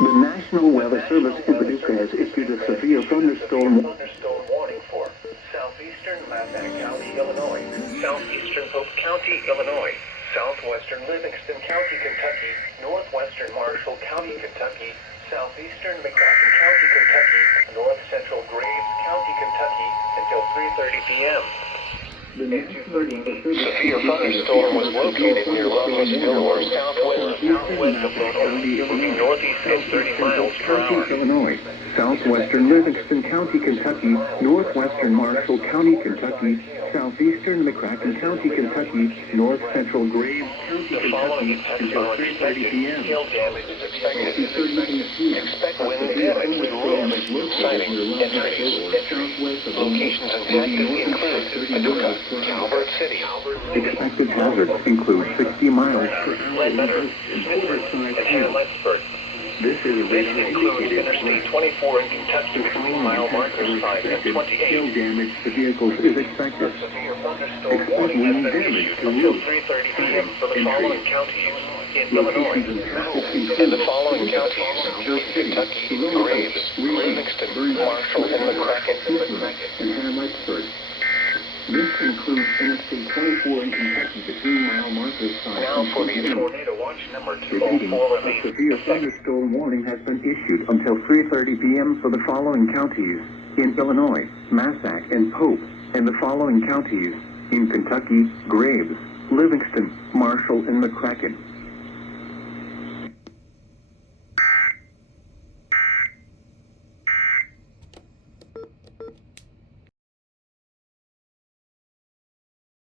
The National Weather Service in Paducah has issued a severe thunderstorm warning for southeastern Lafayette County, Illinois, southeastern Polk County, Illinois, southwestern Livingston County, Kentucky, northwestern Marshall County, Kentucky, southeastern McCracken County, Kentucky, north central Graves County, Kentucky, until 3:30 p.m. Severe thunderstorm was located near Russellsville or southwest of Illinois, moving northeast at 30 miles per hour. Illinois, southwestern Livingston County, Kentucky, northwestern Marshall County, Kentucky, southeastern McCracken County, Kentucky, north central Graves County, The following Kentucky, events until are 3:30 expected. p.m. Hail damage is expected. Expect wind damage to roofs, siding, and trees. Locations impacted include Paducah, Calvert City, Expected hazards include 60 miles per hour Ledbetter, Smithford, and Harrisburg. This is a This radar includes indicated Interstate 24 in Kentucky between mile markers 5 and 28. Hail damage to vehicles is expected. Severe thunderstorm warning has been issued until 3:30 p.m. for the following counties in Illinois, and the following counties: Kentucky, Graves, Livingston, Marshall, and McCracken. And Harrisburg. This includes Interstate 24 in Kentucky between mile markers 5 Now and for the 28. tornado watch number Repeating, 204 a release. severe thunderstorm warning has been issued until 3:30 p.m. for the following counties in Illinois, Massac and Pope, and the following counties in Kentucky, Graves, Livingston, Marshall, and McCracken.